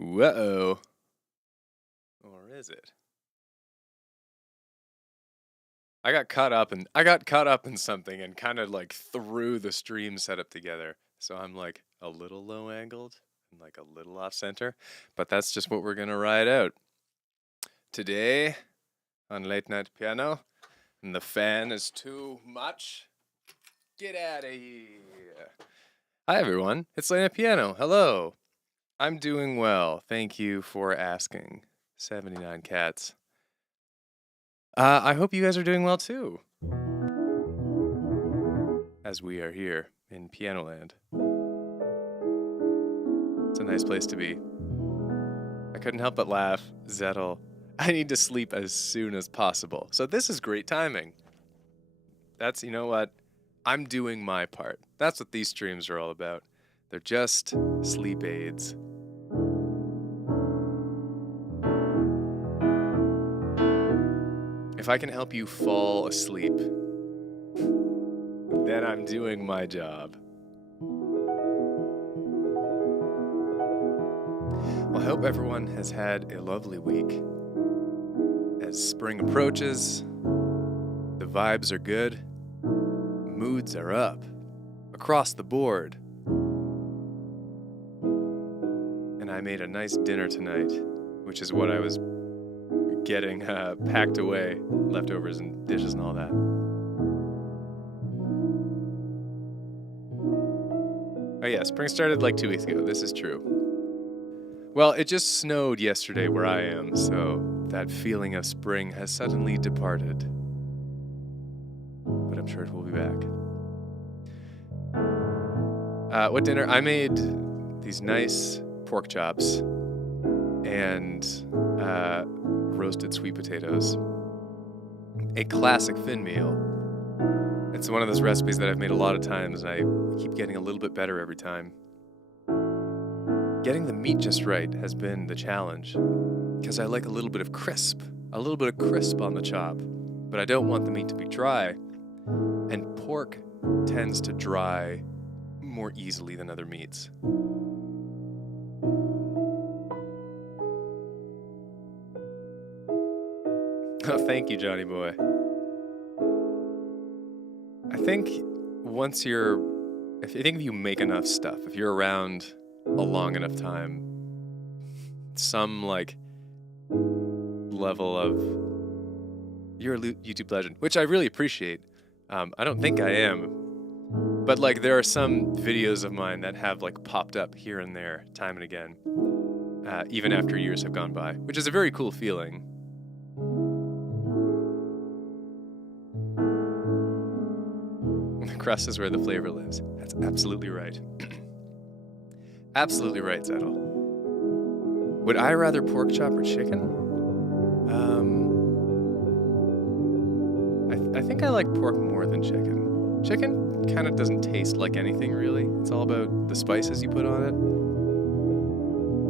Whoa. Or is it? I got caught up in something and kind of like threw the stream setup together. So I'm like a little low angled and like a little off center, but that's just what we're gonna ride out. Today on Late Night Piano, and the fan is too much. Get out of here. Hi everyone, it's Late Night Piano. Hello. I'm doing well. Thank you for asking. 79 cats. I hope you guys are doing well too, as we are here in Piano Land. It's a nice place to be. I couldn't help but laugh. Zettel, I need to sleep as soon as possible. So this is great timing. That's, you know what? I'm doing my part. That's what these streams are all about. They're just sleep aids. If I can help you fall asleep, then I'm doing my job. Well, I hope everyone has had a lovely week. As spring approaches, the vibes are good, moods are up, across the board. And I made a nice dinner tonight, which is what I was getting packed away, leftovers and dishes and all that. Oh yeah, spring started like 2 weeks ago. This is true. Well, it just snowed yesterday where I am, so that feeling of spring has suddenly departed. But I'm sure it will be back. What dinner? I made these nice pork chops and roasted sweet potatoes. A classic Finn meal. It's one of those recipes that I've made a lot of times, and I keep getting a little bit better every time. Getting the meat just right has been the challenge, because I like a little bit of crisp on the chop, but I don't want the meat to be dry, and pork tends to dry more easily than other meats. Oh, thank you, Johnny boy. I think if you make enough stuff, if you're around a long enough time, some like level of, you're a YouTube legend, which I really appreciate. I don't think I am, but like there are some videos of mine that have like popped up here and there, time and again, even after years have gone by, which is a very cool feeling. The crust is where the flavor lives. That's absolutely right. Absolutely right, Zettel. Would I rather pork chop or chicken? I think I like pork more than chicken. Chicken kind of doesn't taste like anything really. It's all about the spices you put on it.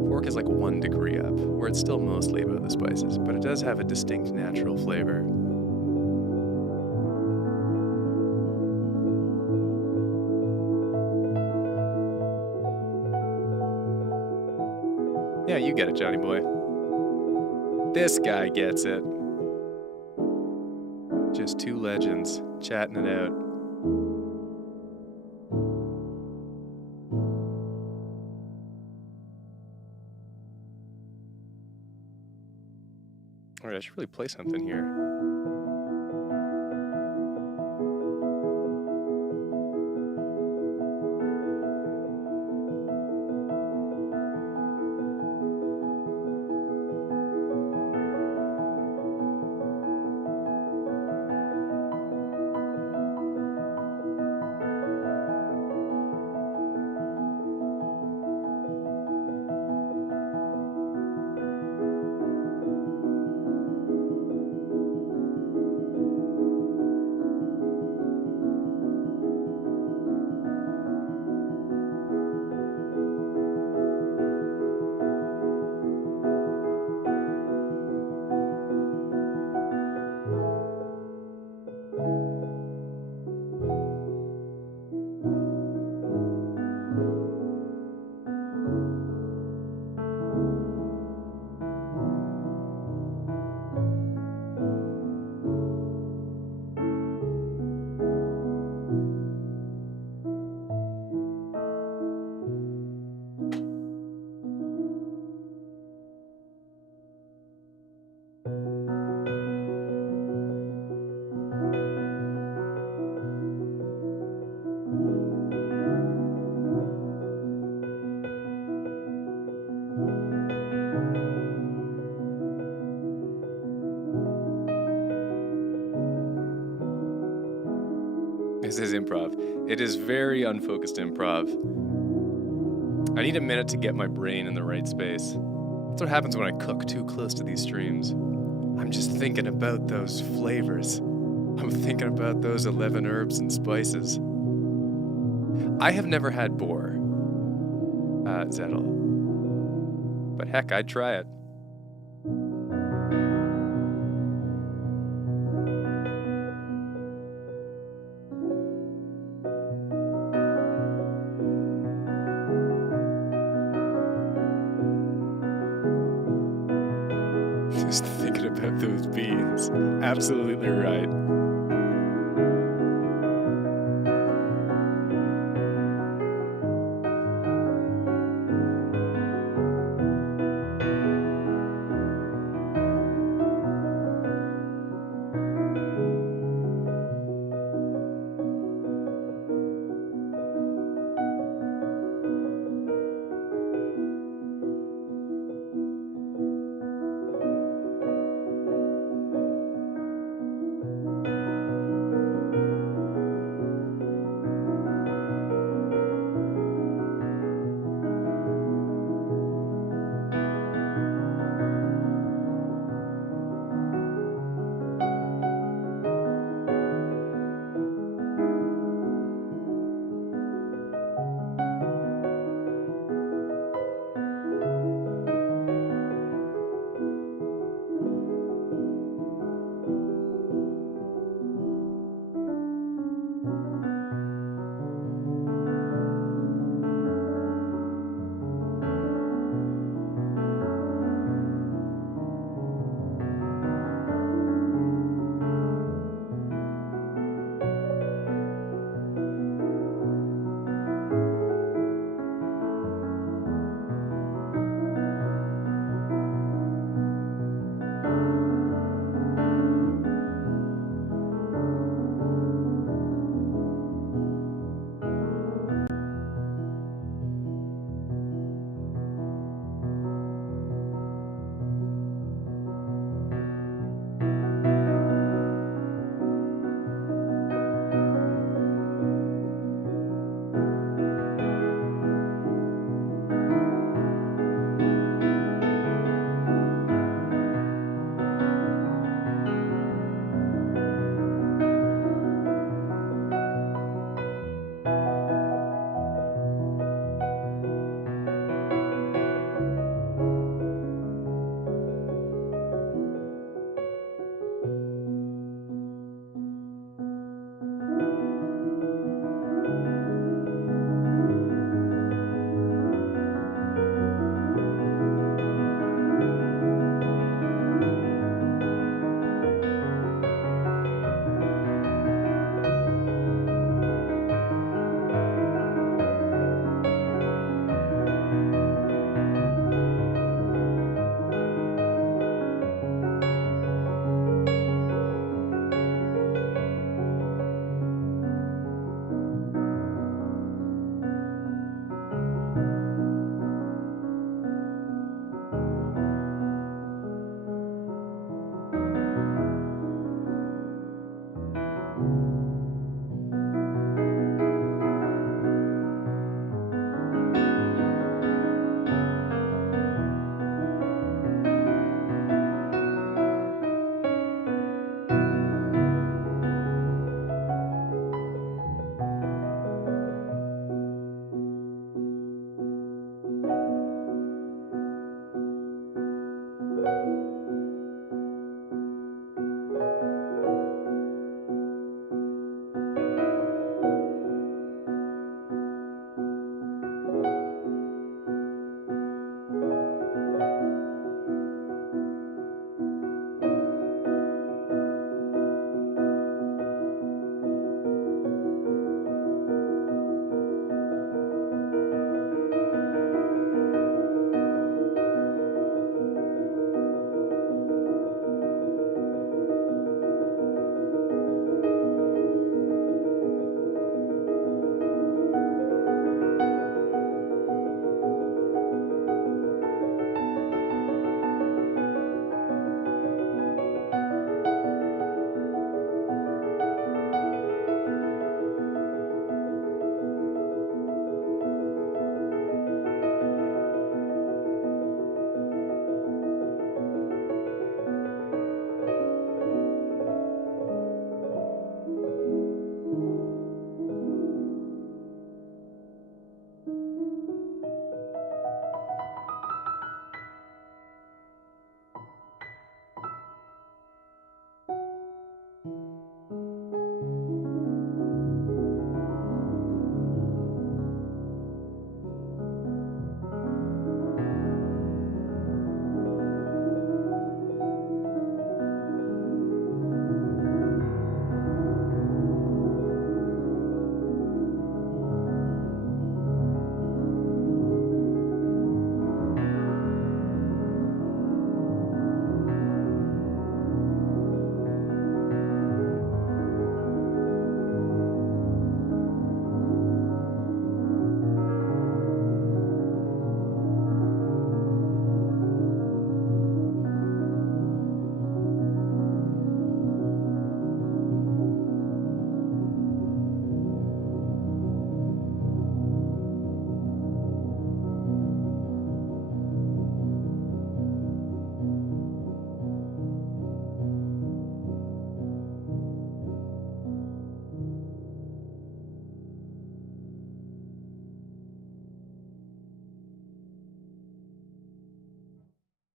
Pork is like 1 degree up, where it's still mostly about the spices, but it does have a distinct natural flavor. Yeah, you get it, Johnny boy. This guy gets it. Just two legends chatting it out. Alright, I should really play something here. This is improv. It is very unfocused improv. I need a minute to get my brain in the right space. That's what happens when I cook too close to these streams. I'm just thinking about those flavors. I'm thinking about those 11 herbs and spices. I have never had boar, Zettel. But heck, I'd try it. Just thinking about those beans. Absolutely right.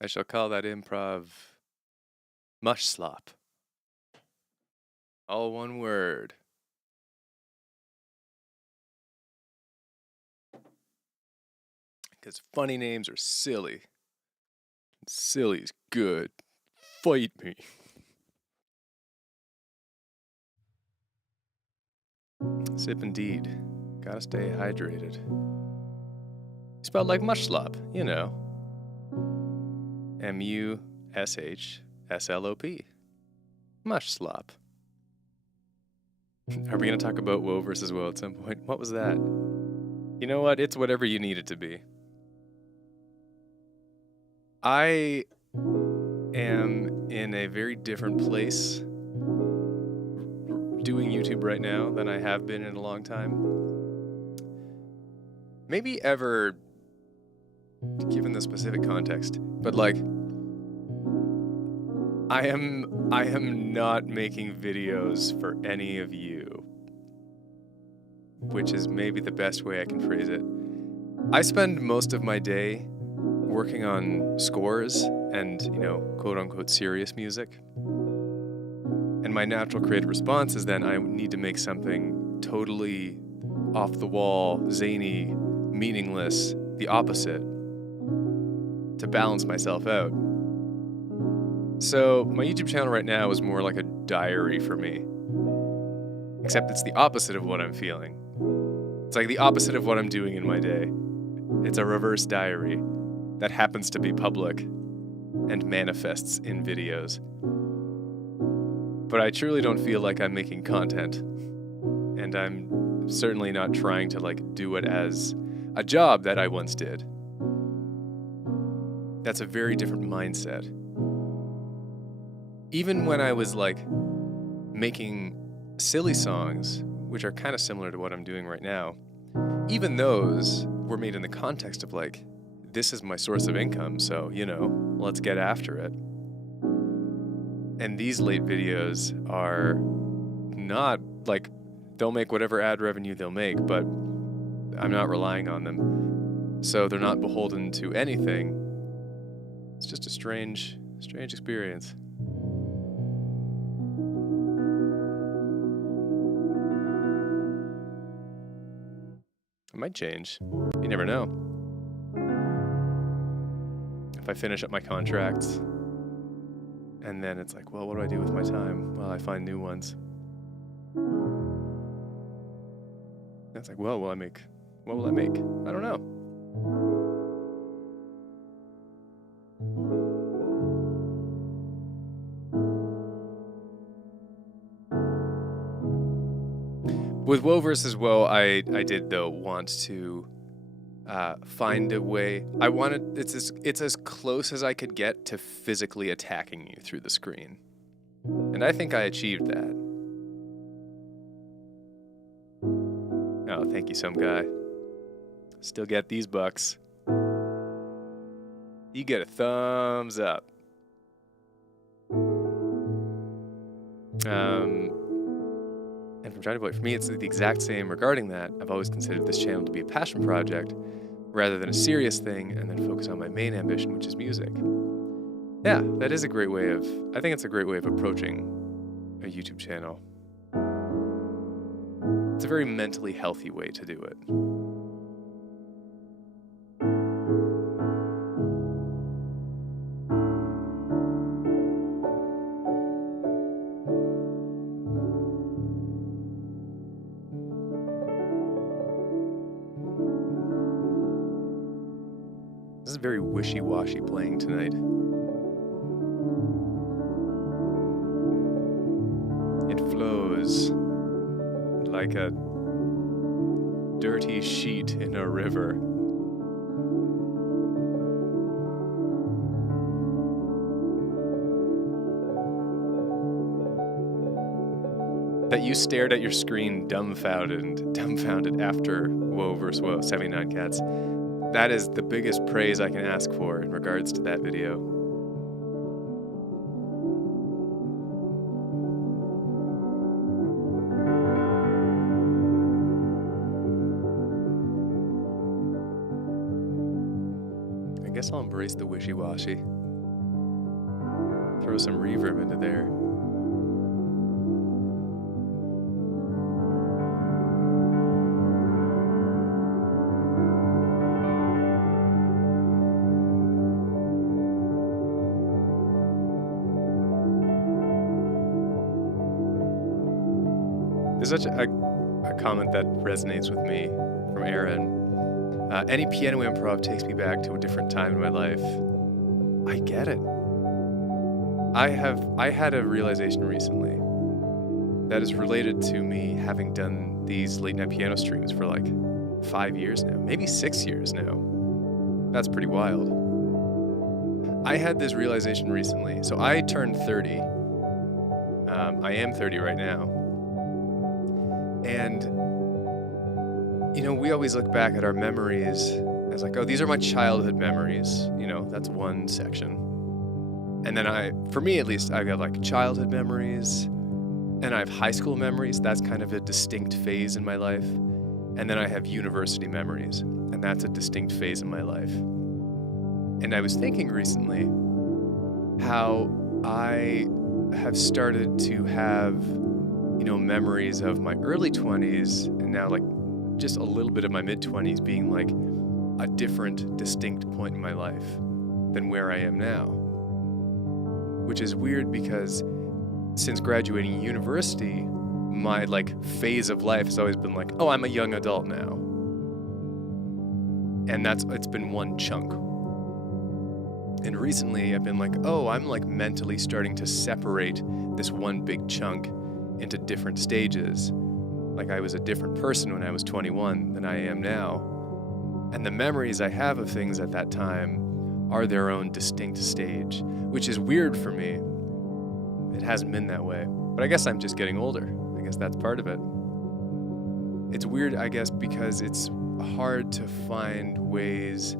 I shall call that improv mush slop. All one word. Because funny names are silly. Silly's good. Fight me. Sip indeed. Gotta stay hydrated. Spelled like mush slop, you know. M-U-S-H-S-L-O-P. Mush slop. Are we gonna talk about woe versus woe at some point? What was that? You know what? It's whatever you need it to be. I am in a very different place doing YouTube right now than I have been in a long time. Maybe ever, given the specific context, but like, I am not making videos for any of you, which is maybe the best way I can phrase it. I spend most of my day working on scores and, you know, quote unquote serious music. And my natural creative response is then I need to make something totally off the wall, zany, meaningless, the opposite, to balance myself out. So my YouTube channel right now is more like a diary for me, except it's the opposite of what I'm feeling. It's like the opposite of what I'm doing in my day. It's a reverse diary that happens to be public and manifests in videos. But I truly don't feel like I'm making content, and I'm certainly not trying to like do it as a job that I once did. That's a very different mindset. Even when I was like making silly songs, which are kind of similar to what I'm doing right now, even those were made in the context of like, this is my source of income, so, you know, let's get after it. And these late videos are not like, they'll make whatever ad revenue they'll make, but I'm not relying on them. So they're not beholden to anything. It's just a strange experience. It might change. You never know. If I finish up my contracts, and then it's like, well, what do I do with my time? Well, I find new ones. And it's like, well, what will I make? I don't know. With woe versus woe, I did though want to find a way. I wanted it's as close as I could get to physically attacking you through the screen, and I think I achieved that. Oh, thank you, some guy. Still get these bucks. You get a thumbs up. And from Johnny Boy, for me, it's the exact same regarding that. I've always considered this channel to be a passion project rather than a serious thing, and then focus on my main ambition, which is music. Yeah, that is a great way of, I think it's a great way of approaching a YouTube channel. It's a very mentally healthy way to do it. This is very wishy-washy playing tonight. It flows like a dirty sheet in a river. That you stared at your screen dumbfounded after Woe vs. Woe, 79 Cats. That is the biggest praise I can ask for in regards to that video. I guess I'll embrace the wishy-washy. Throw some reverb into there. There's such a comment that resonates with me from Aaron. Any piano improv takes me back to a different time in my life. I get it. I had a realization recently that is related to me having done these late night piano streams for like 5 years now, maybe 6 years now. That's pretty wild. I had this realization recently. So I turned 30. I am 30 right now. And, we always look back at our memories as like, oh, these are my childhood memories. That's one section. And then for me at least, I've got like childhood memories and I have high school memories. That's kind of a distinct phase in my life. And then I have university memories, and that's a distinct phase in my life. And I was thinking recently how I have started to have memories of my early 20s and now like just a little bit of my mid 20s being like a different, distinct point in my life than where I am now. Which is weird because since graduating university, my like phase of life has always been like, oh, I'm a young adult now. And it's been one chunk. And recently I've been like, oh, I'm like mentally starting to separate this one big chunk into different stages. Like I was a different person when I was 21 than I am now. And the memories I have of things at that time are their own distinct stage, which is weird for me. It hasn't been that way. But I guess I'm just getting older. I guess that's part of it. It's weird, I guess, because it's hard to find ways.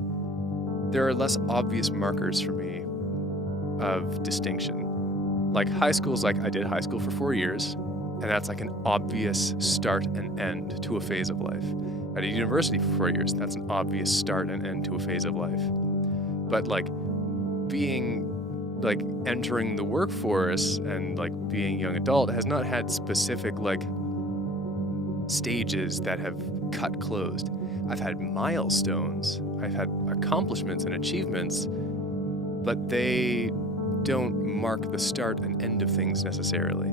There are less obvious markers for me of distinction. Like high school's like I did high school for 4 years, and that's like an obvious start and end to a phase of life. I did university for 4 years. That's an obvious start and end to a phase of life. But like entering the workforce and like being a young adult has not had specific like stages that have cut closed. I've had milestones, I've had accomplishments and achievements, but they don't mark the start and end of things necessarily.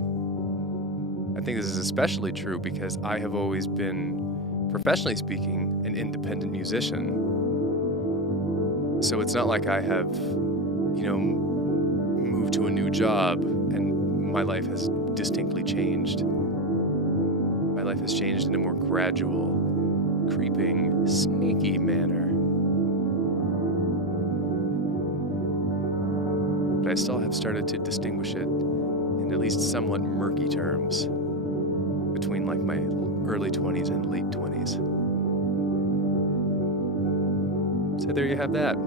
I think this is especially true because I have always been, professionally speaking, an independent musician. So it's not like I have, moved to a new job and my life has distinctly changed. My life has changed in a more gradual, creeping, sneaky manner. But I still have started to distinguish it in at least somewhat murky terms between like my early 20s and late 20s. So there you have that.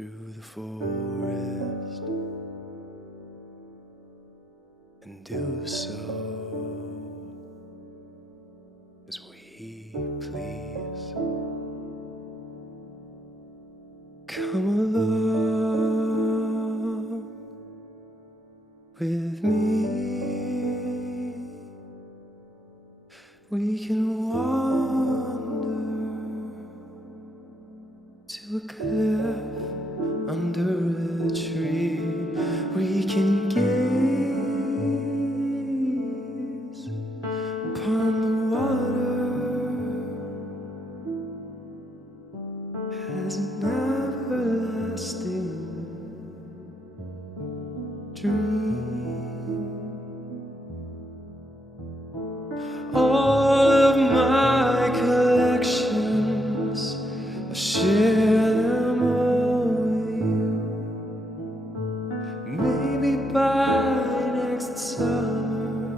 through the forest and do so as we please. Come along with me. We can wander to a cliff under a tree. We can gaze upon the water as an everlasting dream. All of my collections, I'll share them all with you. Maybe by next summer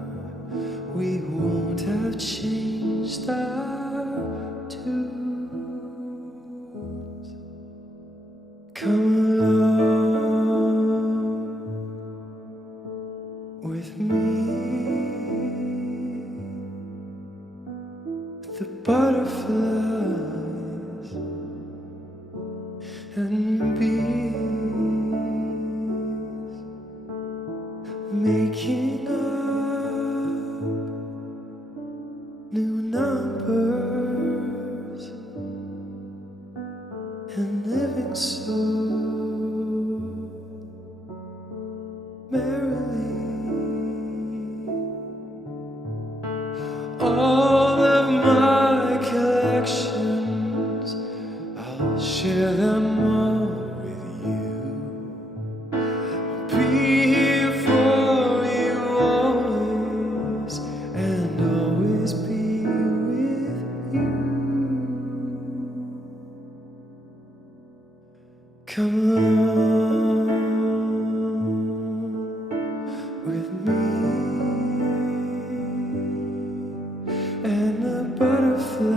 we won't have changed our tunes. Come along with me. The butterflies and bees making up new numbers and living so merrily. All of my collections, I'll share them all with you. I'll be here for you always, and always be with you. Come along with me. And the butterflies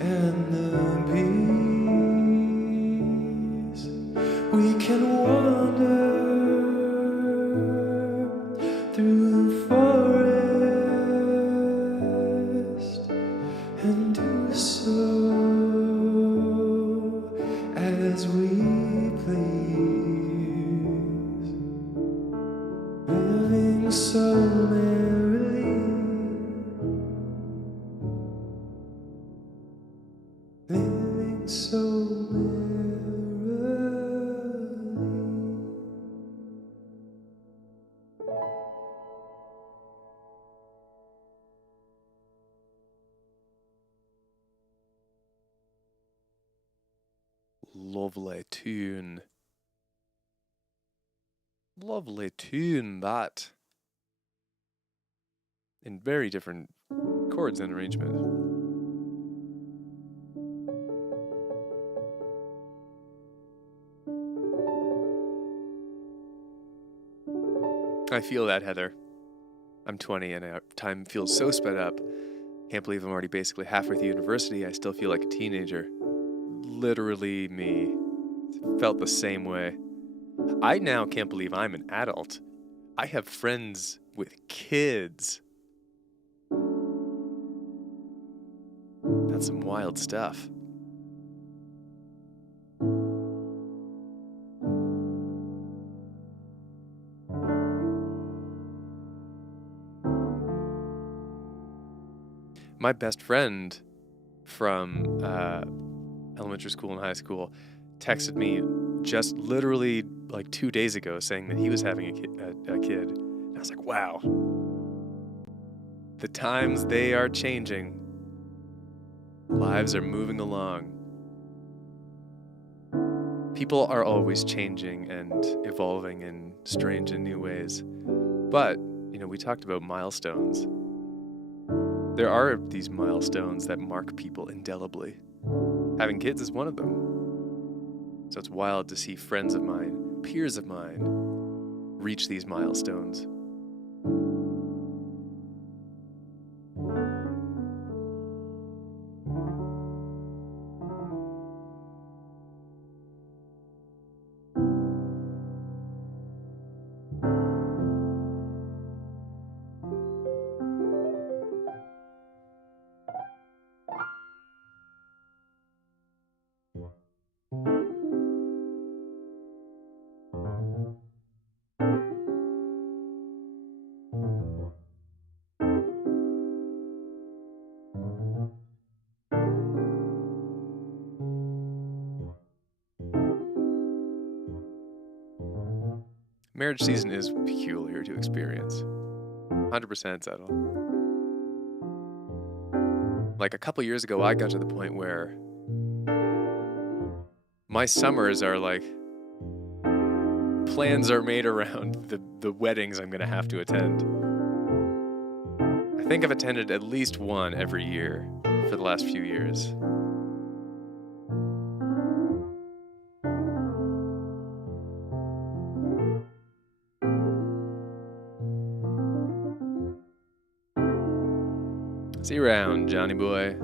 and the bees, we can wander through the forest and do so as we please, living so merrily, living so merrily. Lovely tune. Lovely tune, that. In very different chords and arrangement. I feel that, Heather. I'm 20 and time feels so sped up. Can't believe I'm already basically halfway through university. I still feel like a teenager. Literally me. Felt the same way. I now can't believe I'm an adult. I have friends with kids. That's some wild stuff. My best friend from elementary school and high school texted me just literally like 2 days ago saying that he was having a kid. And I was like, wow. The times, they are changing. Lives are moving along. People are always changing and evolving in strange and new ways. But, we talked about milestones. There are these milestones that mark people indelibly. Having kids is one of them. So it's wild to see friends of mine, peers of mine, reach these milestones. Marriage season is peculiar to experience. 100% settle. Like a couple years ago, I got to the point where my summers are like, plans are made around the weddings I'm going to have to attend. I think I've attended at least one every year for the last few years. See you around, Johnny boy.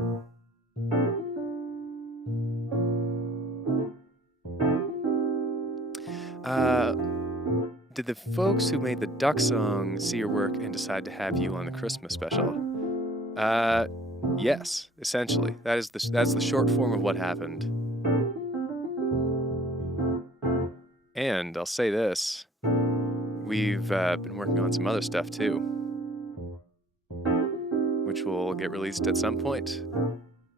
Did the folks who made the Duck song see your work and decide to have you on the Christmas special? Yes, essentially. That's the short form of what happened. And I'll say this, we've been working on some other stuff too, which will get released at some point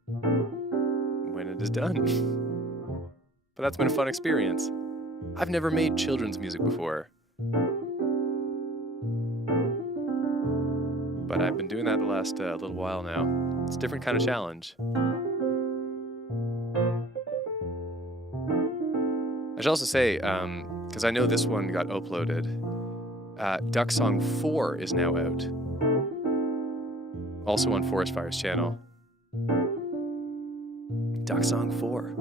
when it is done. But that's been a fun experience. I've never made children's music before, but I've been doing that the last little while now. It's a different kind of challenge. I should also say, because I know this one got uploaded, Duck Song 4 is now out. Also on Forest Fire's channel. Duck Song 4.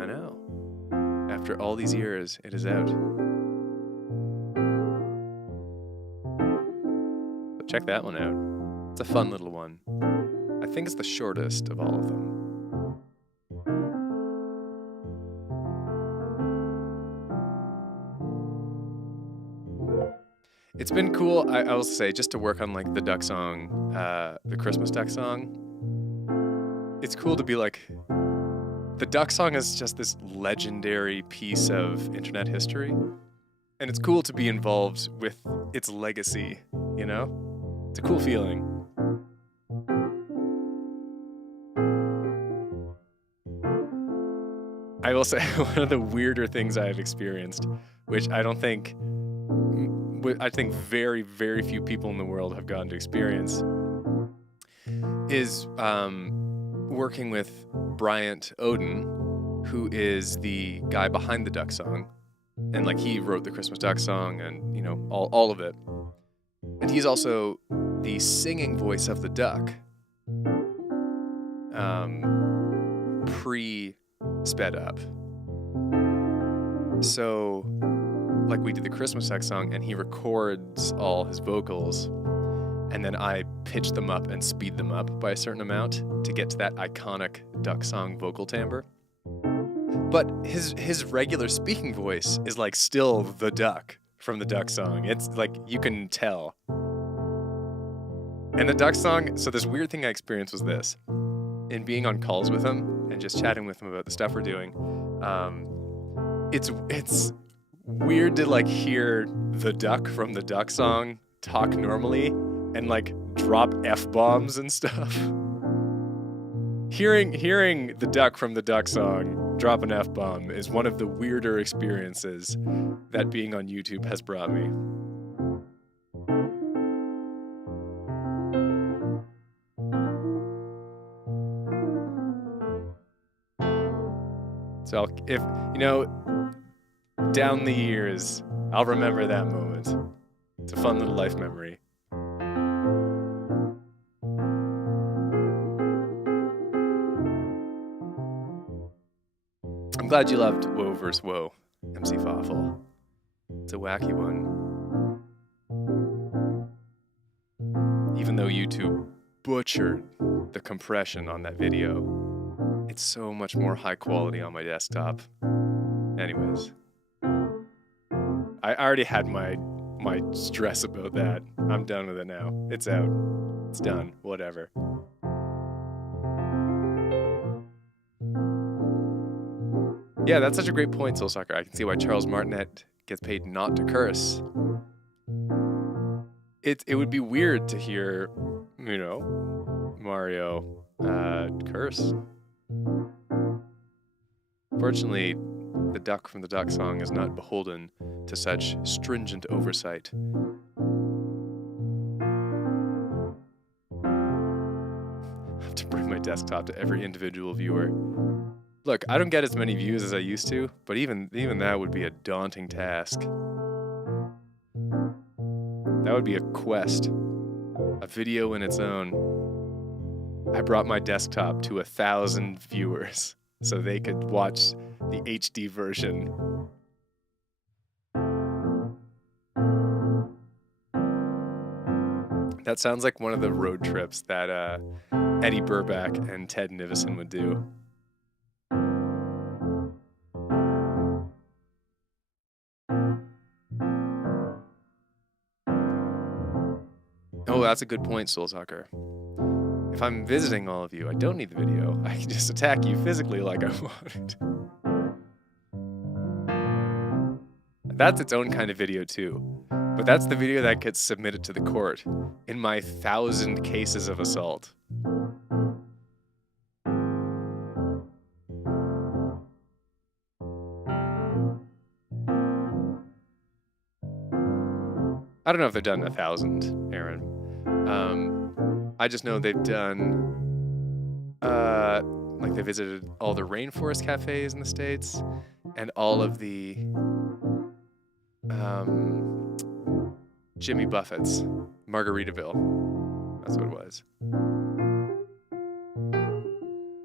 I know. After all these years, it is out. So check that one out. It's a fun little one. I think it's the shortest of all of them. It's been cool, I will say, just to work on like the Duck song, the Christmas Duck song. It's cool to be like, the Duck song is just this legendary piece of internet history. And it's cool to be involved with its legacy, you know? It's a cool feeling. I will say, one of the weirder things I have experienced, which I think very, very few people in the world have gotten to experience, is working with Bryant Oden, who is the guy behind the Duck song. And like he wrote the Christmas Duck song and, you know, all of it. And he's also the singing voice of the duck. Pre-sped up. So like we did the Christmas Duck song and he records all his vocals and then I pitch them up and speed them up by a certain amount to get to that iconic Duck song vocal timbre. But his regular speaking voice is like still the duck from the Duck song. It's like you can tell. And the Duck song, so this weird thing I experienced was this. In being on calls with him and just chatting with him about the stuff we're doing, it's weird to like hear the duck from the Duck song talk normally and like drop F-bombs and stuff. Hearing the duck from the Duck song drop an F-bomb is one of the weirder experiences that being on YouTube has brought me. So if, you know, down the years, I'll remember that moment. It's a fun little life memory. I'm glad you loved Woe vs. Woe, MC Fawful. It's a wacky one. Even though YouTube butchered the compression on that video, it's so much more high quality on my desktop. Anyways, I already had my stress about that. I'm done with it now. It's out. It's done. Whatever. Yeah, that's such a great point, Soul Sucker. I can see why Charles Martinet gets paid not to curse. It would be weird to hear, you know, Mario curse. Fortunately, the duck from the Duck song is not beholden to such stringent oversight. I have to bring my desktop to every individual viewer. Look, I don't get as many views as I used to, but even that would be a daunting task. That would be a quest, a video in its own. I brought my desktop to 1,000 viewers so they could watch the HD version. That sounds like one of the road trips that Eddie Burback and Ted Nivison would do. Oh, that's a good point, Soul Sucker. If I'm visiting all of you, I don't need the video. I can just attack you physically like I wanted. That's its own kind of video too. But that's the video that gets submitted to the court in my 1,000 cases of assault. I don't know if they've done 1,000, Aaron. I just know they've done, like they visited all the rainforest cafes in the States and all of the Jimmy Buffett's, Margaritaville. That's what it was.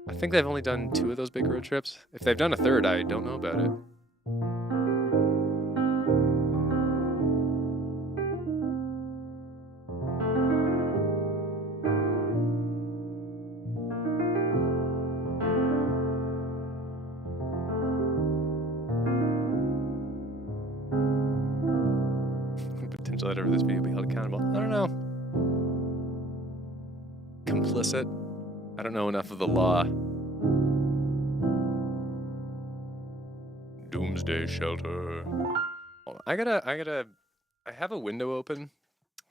I think they've only done 2 of those big road trips. If they've done a 3rd, I don't know about it. Potential editor of this video be held accountable. I don't know. Complicit. I don't know enough of the law. Doomsday Shelter. Hold on. I have a window open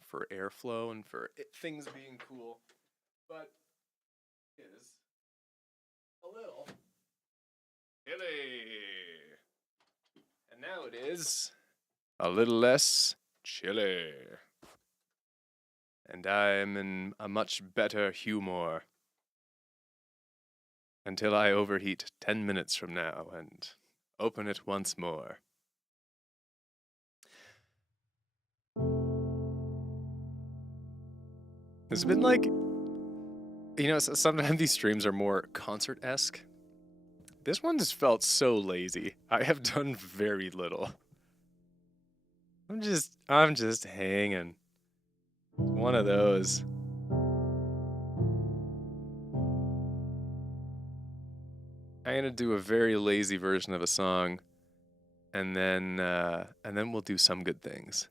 for airflow and for things being cool, but it is a little chilly. And now it is a little less chilly. And I'm in a much better humor until I overheat 10 minutes from now and open it once more. It's been like, sometimes these streams are more concert-esque. This one just felt so lazy. I have done very little. I'm just hanging. One of those. I'm gonna do a very lazy version of a song, and then we'll do some good things.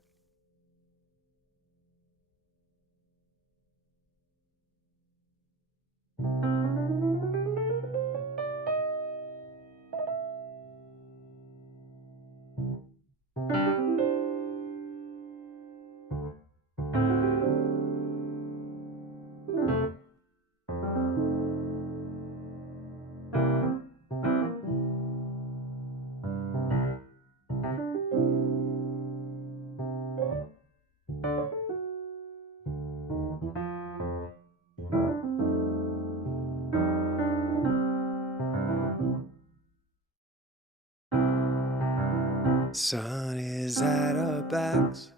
Sun is at our backs,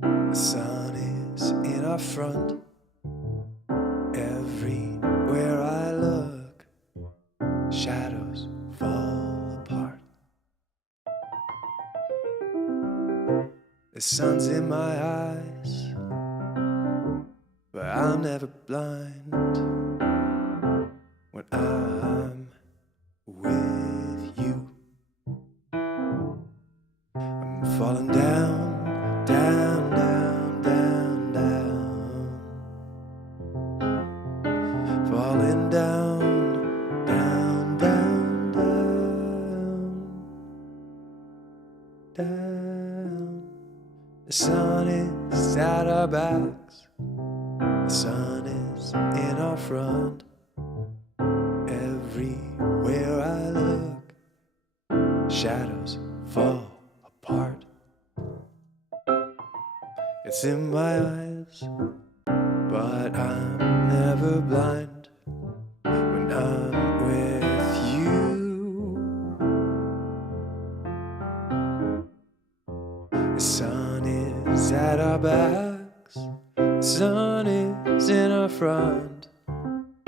the sun is in our front. Everywhere I look, shadows fall apart. The sun's in my eyes, but I'm never blind when I'm with you. I'm falling down, down, down, down, down. Falling down, down, down, down, down. The sun is at our backs, the sun is in our front. Everywhere I look, shadows fall apart. It's in my eyes, but I'm never blind when I'm with you. The sun is at our backs, the sun is in our front,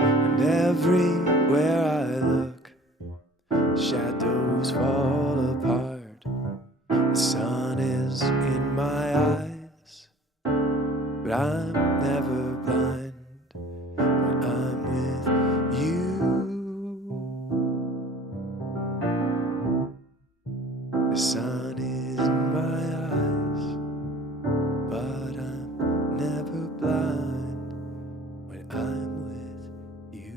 and everywhere I look, shadows fall apart. The sun is in my eyes, but I'm never blind when I'm with you. The sun is in my eyes, but I'm never blind when I'm with you.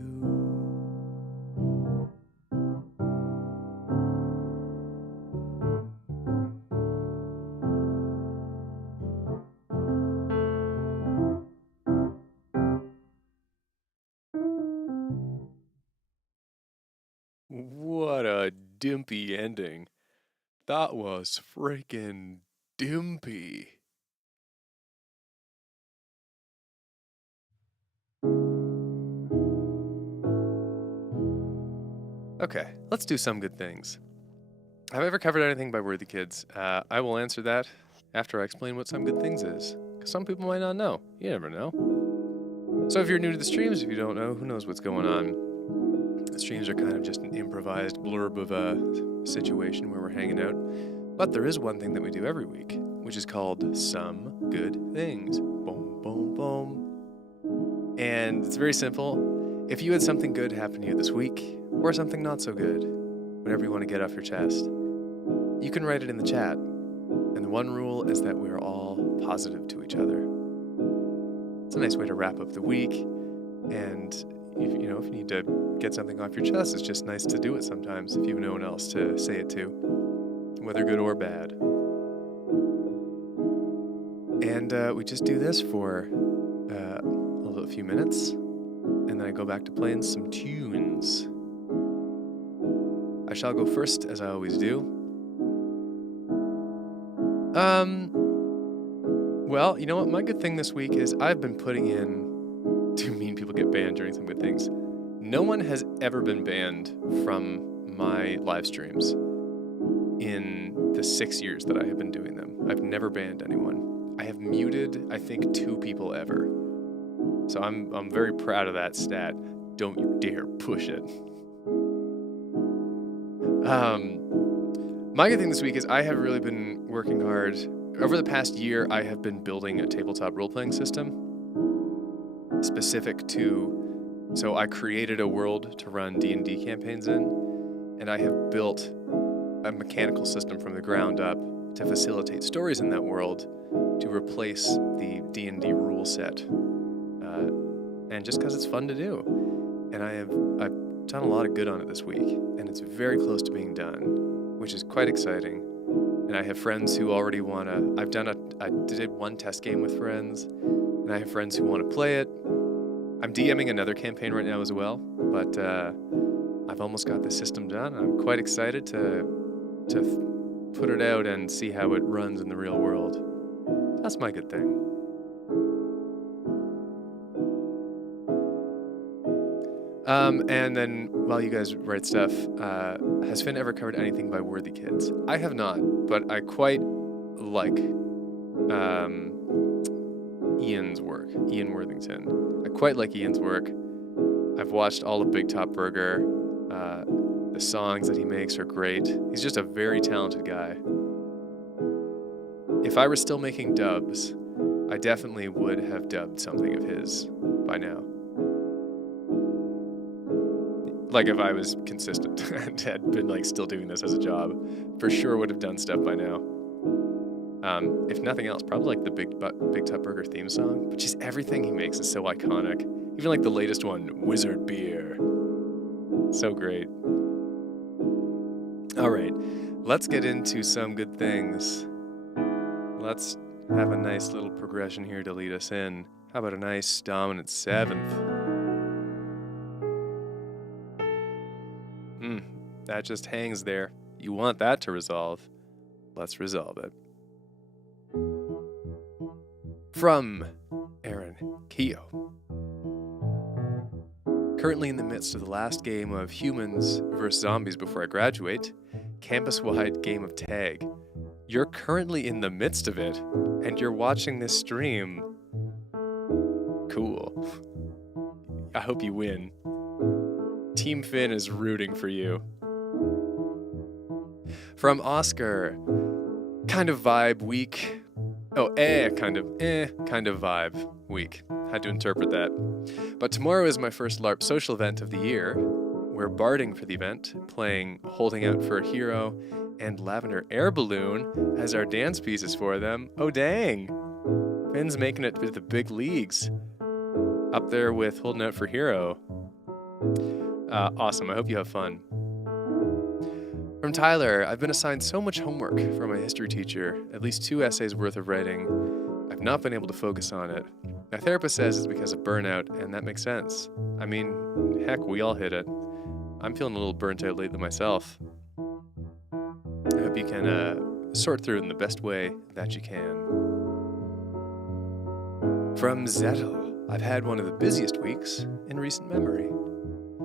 What a dimpy ending. That was freaking dimpy. Okay, let's do some good things. Have I ever covered anything by Worthy Kids? I will answer that after I explain what Some Good Things is, because some people might not know. You never know. So if you're new to the streams, if you don't know, who knows what's going on? The streams are kind of just an improvised blurb of a situation where we're hanging out. But there is one thing that we do every week, which is called Some Good Things. Boom, boom, boom. And it's very simple. If you had something good happen to you this week, or something not so good, whatever you want to get off your chest, you can write it in the chat. And the one rule is that we are all positive to each other. It's a nice way to wrap up the week. And if you need to get something off your chest, it's just nice to do it sometimes if you have no one else to say it to, whether good or bad. And we just do this for a few minutes, and then I go back to playing some tunes. I shall go first, as I always do. Well, you know what? My good thing this week is I've been putting in to mean people get banned during Some Good Things. No one has ever been banned from my live streams in the 6 years that I have been doing them. I've never banned anyone. I have muted, I think, 2 people ever. So I'm very proud of that stat. Don't you dare push it. My good thing this week is I have really been working hard. Over the past year, I have been building a tabletop role-playing system specific to... So I created a world to run D&D campaigns in, and I have built a mechanical system from the ground up to facilitate stories in that world to replace the D&D rule set. And just because it's fun to do. And I've done a lot of good on it this week, and it's very close to being done, which is quite exciting. And I have friends who already want to... I did one test game with friends, and I have friends who want to play it. I'm DMing another campaign right now as well, but I've almost got the system done. I'm quite excited to put it out and see how it runs in the real world. That's my good thing. And then while you guys write stuff, has Finn ever covered anything by Worthy Kids? I have not, but I quite like Ian's work, Ian Worthington. I quite like Ian's work. I've watched all of Big Top Burger. The songs that he makes are great. He's just a very talented guy. If I were still making dubs, I definitely would have dubbed something of his by now. Like if I was consistent and had been still doing this as a job, for sure would have done stuff by now. If nothing else, probably the Big Top Burger theme song, but just everything he makes is so iconic. Even the latest one, Wizard Beer. So great. All right, let's get into some good things. Let's have a nice little progression here to lead us in. How about a nice dominant 7th? That just hangs there. You want that to resolve. Let's resolve it. From Aaron Keogh. Currently in the midst of the last game of Humans vs. Zombies before I graduate, campus-wide game of tag. You're currently in the midst of it, and you're watching this stream. Cool. I hope you win. Team Finn is rooting for you. From Oscar, kind of vibe week. Oh, kind of vibe week. Had to interpret that. But tomorrow is my first LARP social event of the year. We're barding for the event, playing Holding Out for a Hero and Lavender Air Balloon as our dance pieces for them. Oh dang! Finn's making it to the big leagues. Up there with Holding Out for Hero. Awesome, I hope you have fun. From Tyler, I've been assigned so much homework from my history teacher, at least 2 essays worth of writing. I've not been able to focus on it. My therapist says it's because of burnout, and that makes sense. I mean, heck, we all hit it. I'm feeling a little burnt out lately myself. I hope you can sort through it in the best way that you can. From Zettel, I've had one of the busiest weeks in recent memory.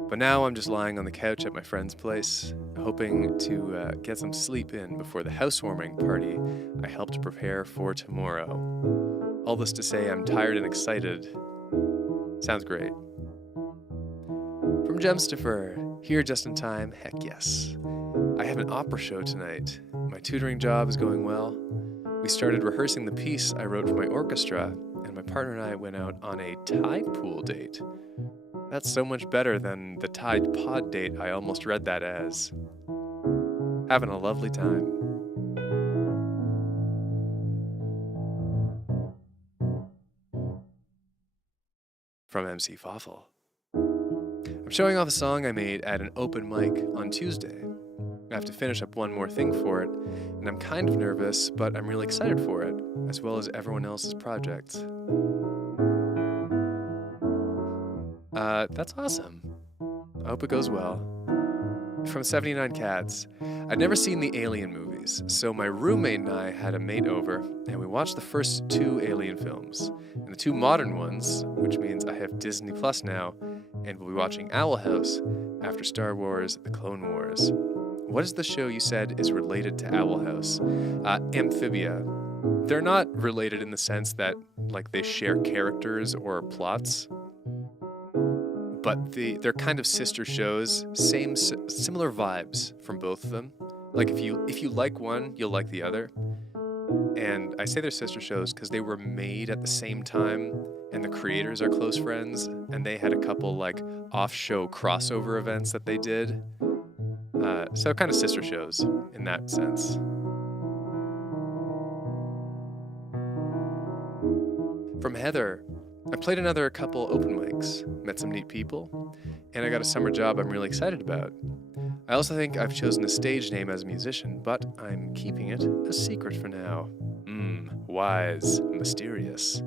But now I'm just lying on the couch at my friend's place, hoping to get some sleep in before the housewarming party I helped prepare for tomorrow. All this to say, I'm tired and excited. Sounds great. From Gemstifer, here just in time, heck yes. I have an opera show tonight. My tutoring job is going well. We started rehearsing the piece I wrote for my orchestra, and my partner and I went out on a tide pool date. That's so much better than the Tide Pod date I almost read that as. Having a lovely time. From MC Fawful. I'm showing off a song I made at an open mic on Tuesday. I have to finish up one more thing for it, and I'm kind of nervous, but I'm really excited for it, as well as everyone else's projects. That's awesome. I hope it goes well. From 79 Cats. I'd never seen the Alien movies, so my roommate and I had a mate over, and we watched the first 2 Alien films, and the 2 modern ones, which means I have Disney Plus now, and we'll be watching Owl House after Star Wars: The Clone Wars. What is the show you said is related to Owl House? Amphibia. They're not related in the sense that, like, they share characters or plots, but they're kind of sister shows, similar vibes from both of them. Like if you like one, you'll like the other. And I say they're sister shows because they were made at the same time, and the creators are close friends, and they had a couple like off-show crossover events that they did. So kind of sister shows in that sense. From Heather. I played another couple open mics, met some neat people, and I got a summer job I'm really excited about. I also think I've chosen a stage name as a musician, but I'm keeping it a secret for now. Wise, mysterious.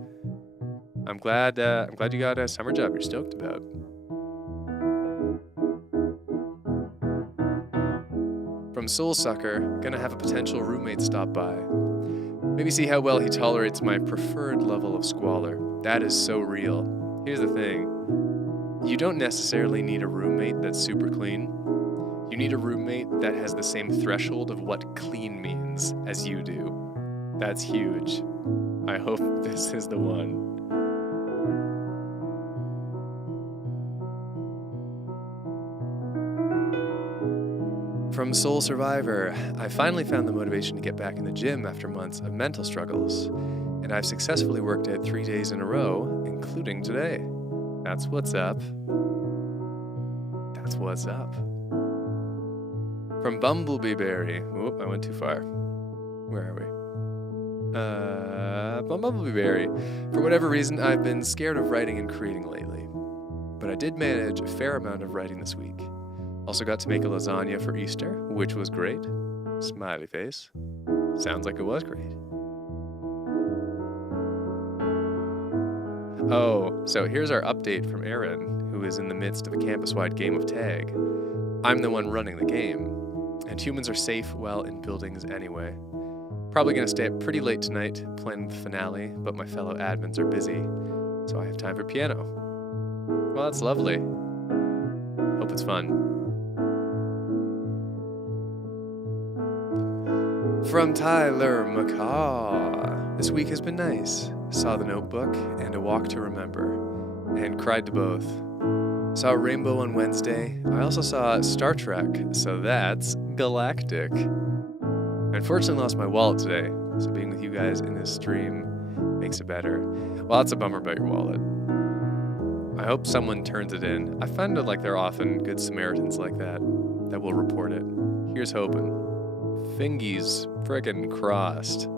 I'm glad you got a summer job you're stoked about. From Soul Sucker, gonna have a potential roommate stop by. Maybe see how well he tolerates my preferred level of squalor. That is so real. Here's the thing. You don't necessarily need a roommate that's super clean. You need a roommate that has the same threshold of what clean means as you do. That's huge. I hope this is the one. From Soul Survivor, I finally found the motivation to get back in the gym after months of mental struggles, and I've successfully worked out 3 days in a row, including today. That's what's up. That's what's up. From Bumblebee Berry. Whoop, I went too far. Where are we? Bumblebee Berry. For whatever reason, I've been scared of writing and creating lately, but I did manage a fair amount of writing this week. Also got to make a lasagna for Easter, which was great. Smiley face. Sounds like it was great. Oh, so here's our update from Aaron, who is in the midst of a campus-wide game of tag. I'm the one running the game, and humans are safe while in buildings anyway. Probably gonna stay up pretty late tonight planning the finale, but my fellow admins are busy, so I have time for piano. Well, that's lovely. Hope it's fun. From Tyler McCaw. This week has been nice. Saw The Notebook and A Walk to Remember, and cried to both. Saw Rainbow on Wednesday. I also saw Star Trek, so that's galactic. I unfortunately lost my wallet today, so being with you guys in this stream makes it better. Well, that's a bummer about your wallet. I hope someone turns it in. I find it like there are often good Samaritans like that will report it. Here's hoping. Fingies frickin' crossed.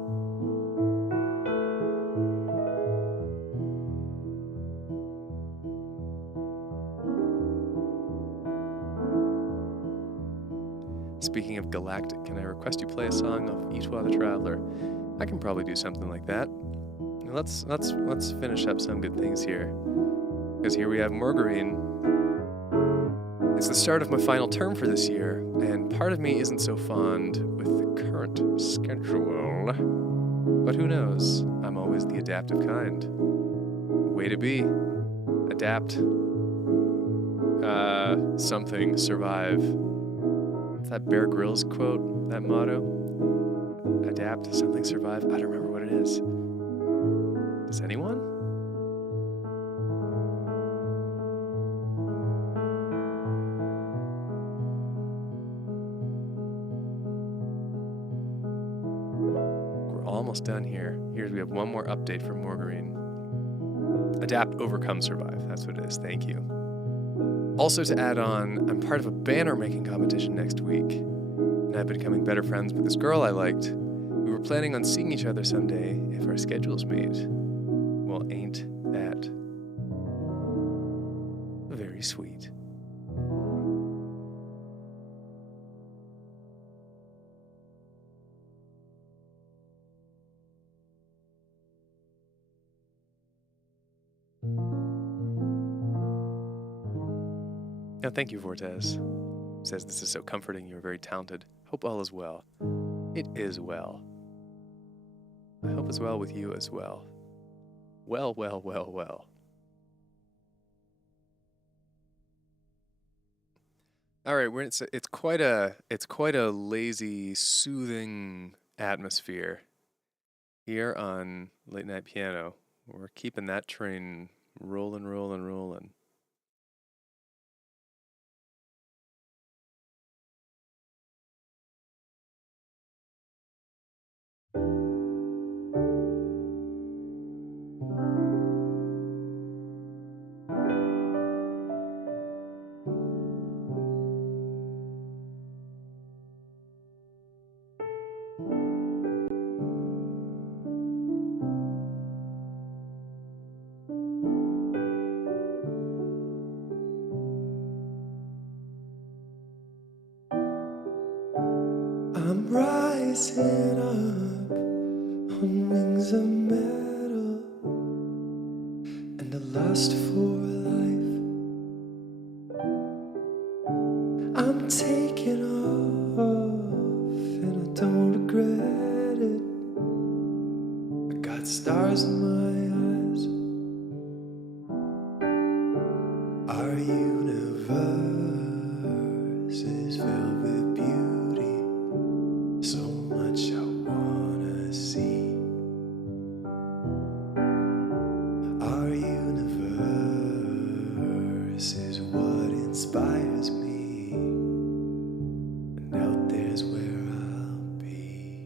Speaking of galactic, can I request you play a song of Etwa the Traveler? I can probably do something like that. Let's finish up some good things here. Because here we have Margarine. It's the start of my final term for this year, and part of me isn't so fond with the current schedule. But who knows? I'm always the adaptive kind. Way to be. Adapt. Something. Survive. What's that Bear Grylls quote? That motto? Adapt. Something. Survive. I don't remember what it is. Does anyone? Almost done here. Here we have one more update from Margarine. Adapt, overcome, survive. That's what it is. Thank you. Also to add on, I'm part of a banner making competition next week, and I've been becoming better friends with this girl I liked. We were planning on seeing each other someday if our schedules meet. Well, ain't that very sweet? Oh, thank you, Vortez. Says this is so comforting. You're very talented. Hope all is well. It is well. I hope it's well with you as well. Well, well, well, well. All right, it's quite a lazy, soothing atmosphere here on Late Night Piano. We're keeping that train rolling, rolling, rolling. I'm rising up on wings of metal and a lust for life. I'm taking off and I don't regret it. I got stars in my eyes. Our universe is filled with beauty. So much I wanna see. Our universe is what inspires me, and out there's where I'll be.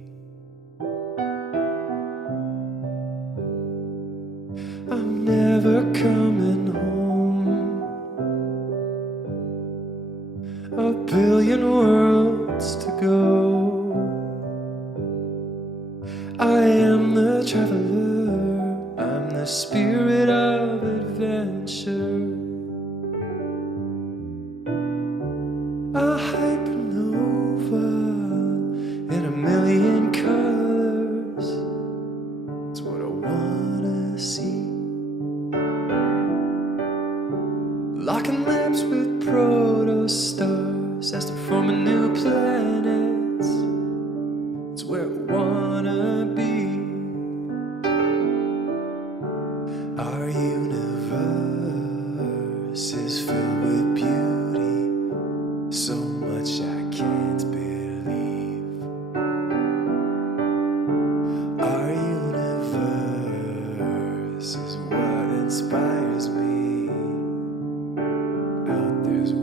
I'm never coming home. A billion worlds to go. I am the traveler, I'm the spirit of adventure. A hypernova in a million colors. It's what I wanna see. Locking lips with protostars as they form a new planet. It's where I wanna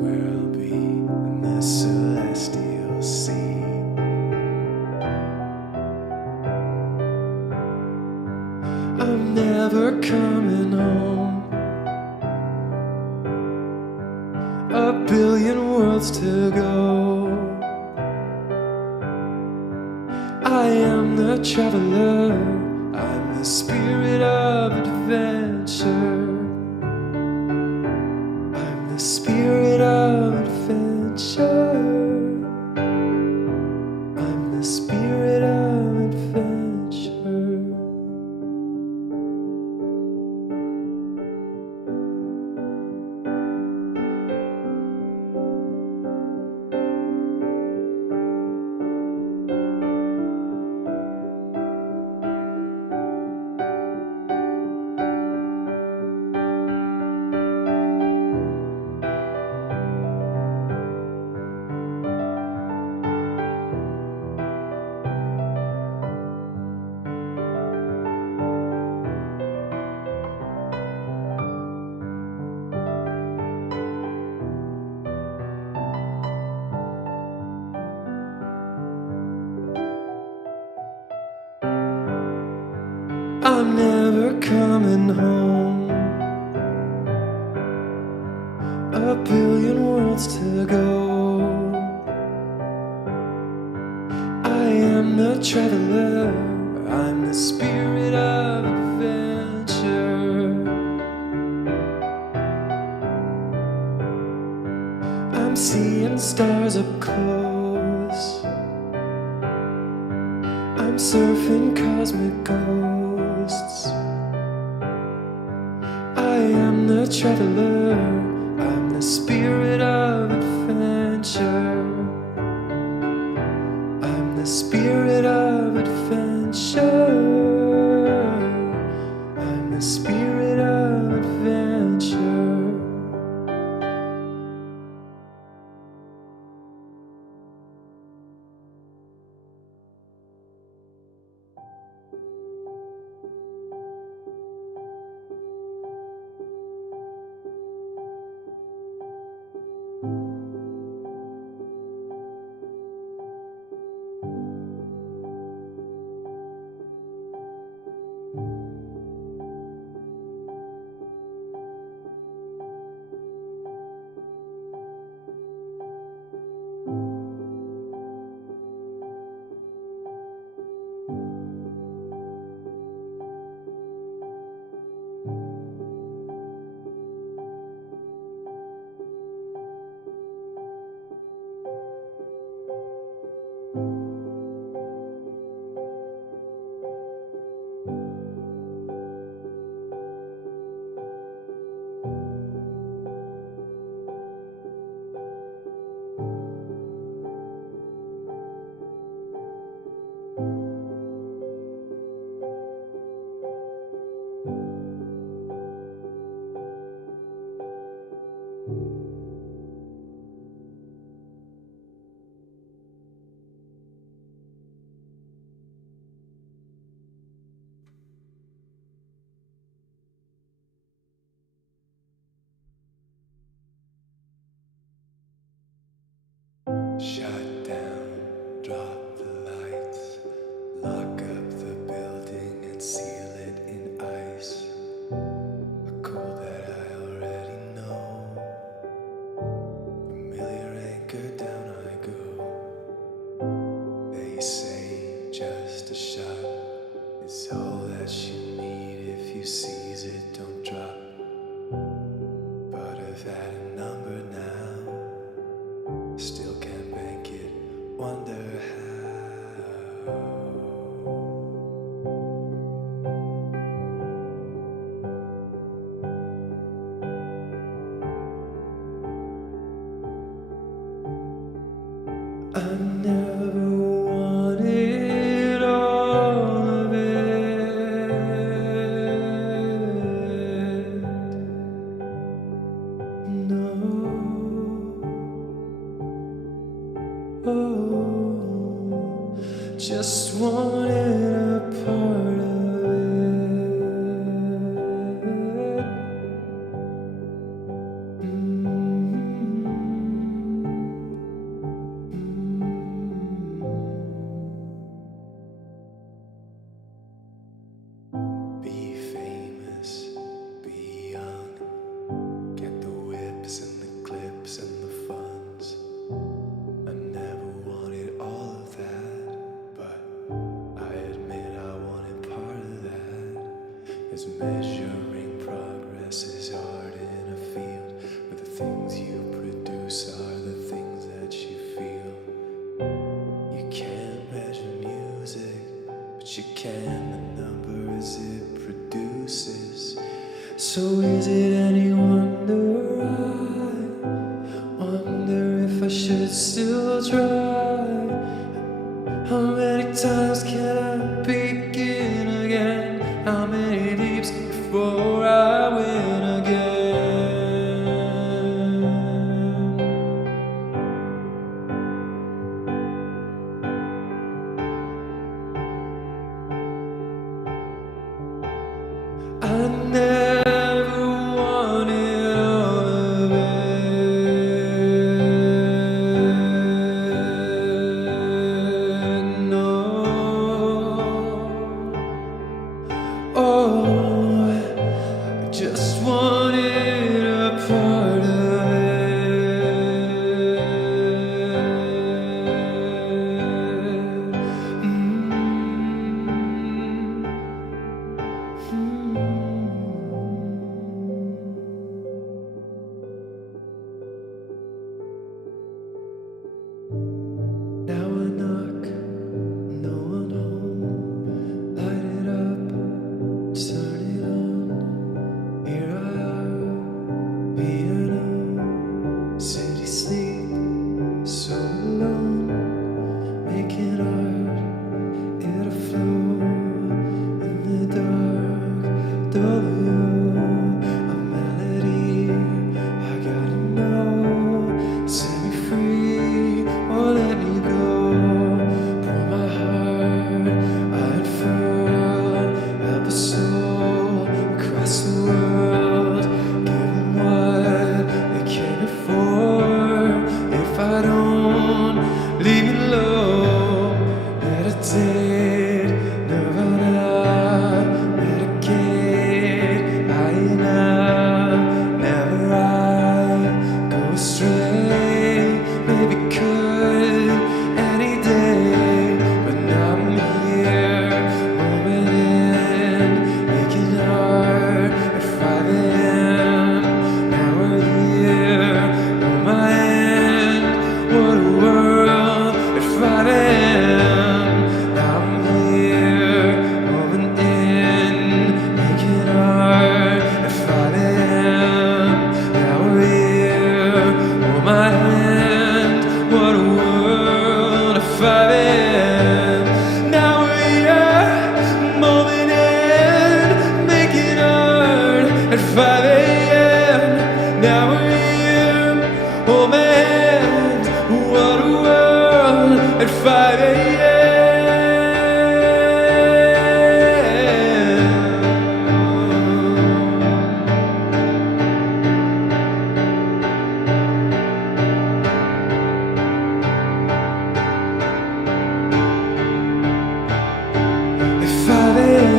where I'll be in the celestial sea. I'm never coming home. A billion worlds to go. I am the traveler. I'm the spirit of adventure. I'm the spirit of adventure. I'm the spirit of adventure. I'm never coming home. A billion worlds to go. I am the traveler. I'm the spirit of adventure. I'm seeing stars up close. I'm surfing cosmic ghosts. I am the traveler. I'm the spirit of adventure. I'm the spirit of adventure. I'm the spirit of adventure. Shut down, drop the lights, lock up the building and seal it in ice. A code that I already know. Familiar anchor, down I go. They say just a shot is all that you need. If you seize it, don't drop. But I've had a number now. Still can't bank it, wonder how. I never wanted all of it. No. Oh, just wanted a part of it. 'cause measuring progress is art in a field where the things you produce are the things that you feel. You can't measure music, but you can the numbers it produces. So is it any wonder I wonder if I should still try? How many times can I begin again? How many leaps before I win again? I never wanted all of it, no. Oh, I just wanted a part of it. Now I knock, no one home. Light it up, turn it on. Here I are, piano, city sleep, so alone. Making art, it'll flow in the dark. W, a melody I gotta know. Set me free or let me go. Pour my heart, I unfurl. Help a soul across the world. Give them what they came for. If I don't leave it low, meditate, nirvana, medicate, never I go astray. Maybe could any day, but now I'm here, moment in, making art at 5 a.m. Now we're here, on my end, what a world at 5 a.m. Now I'm here, moment in, making art at 5 a.m. Now we're here, on my end, what a world at 5 a.m. Now we're here, moment in, making art at 5 a.m. Now we're here, oh man, what a world at 5 a.m. At 5 a.m.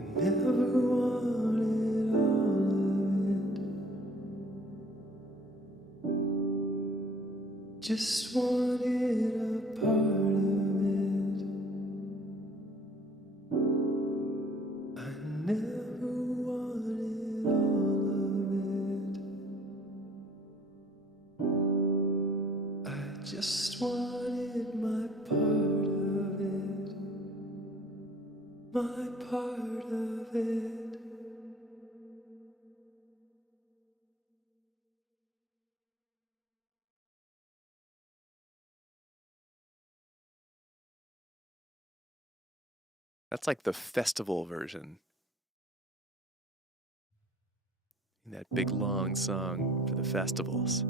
I never wanted all of it, just wanted a part of it. I never wanted all of it, I just wanted my part of it, my part of it. That's like the festival version. That big long song for the festivals.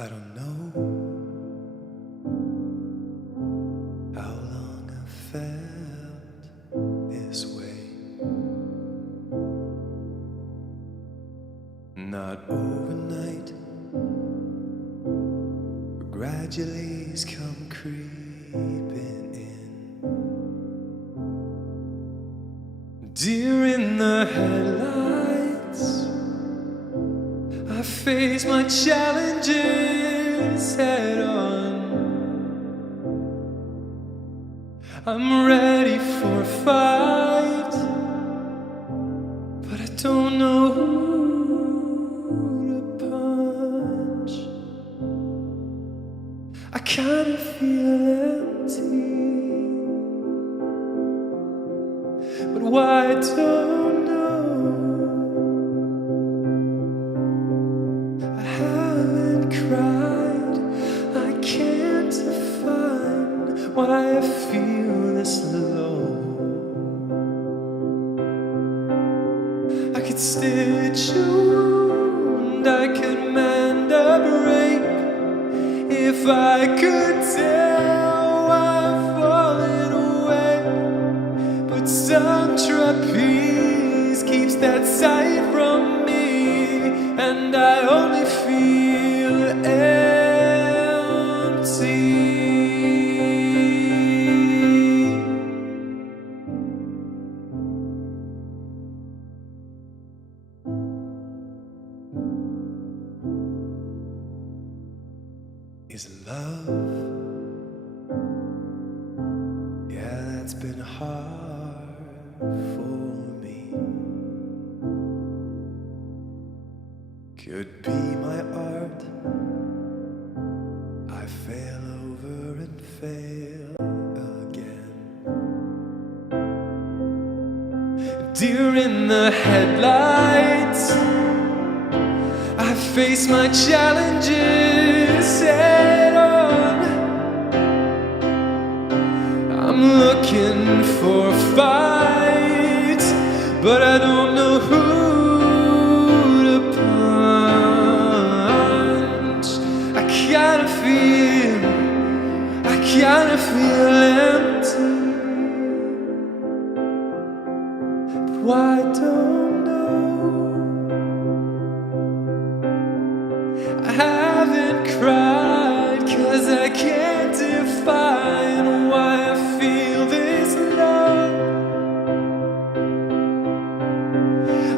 I don't know how long I've felt this way. Not overnight, but gradually it's come creeping in. Deer in the headlights, I face my challenges head on. I'm ready for a fight, but I don't know who to punch. I kinda feel empty, but why I don't know. I haven't cried, I can't define why I feel this low. I could stitch a wound, I could mend a break, if I could tell I've fallen away. But some trapeze keeps that sight from me, and I only feel empty. Is love? Yeah, that's been hard for me. Could be my art. I fail over and fail again. Deer in the headlights, I face my challenges head on. I'm looking for a fight, but I don't know who to punch. I kinda feel empty, but why I don't know. I haven't cried, 'cause I can't define why I feel this love.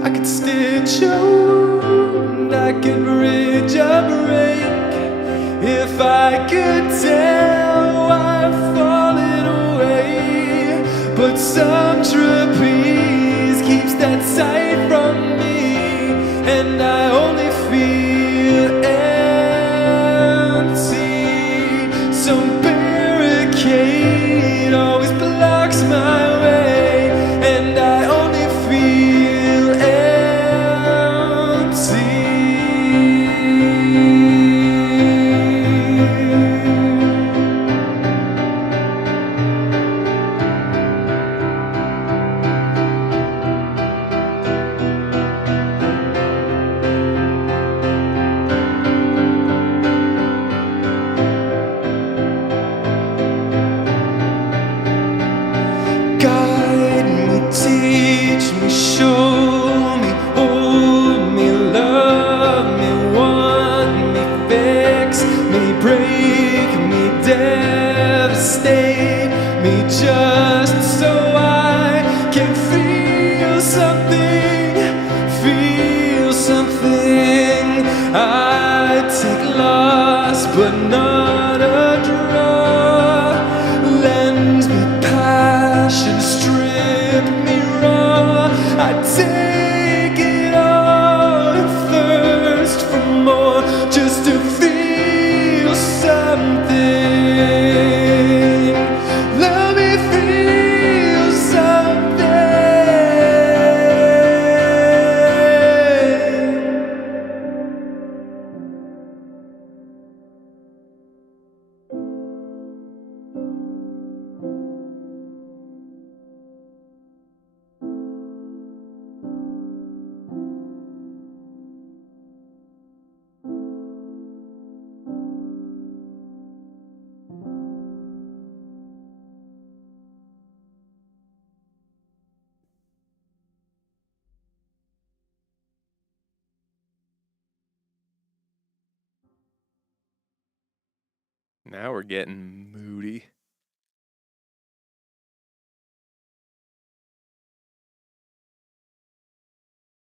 I could stitch a wound, I could bridge a break, if I could tell I've fallen away. But some trapeze keeps that sight from me, and I only feel but not a draw. Lend me passion, strip me raw. I take it all and thirst for more, just to feel something. Let me feel something. Now we're getting moody.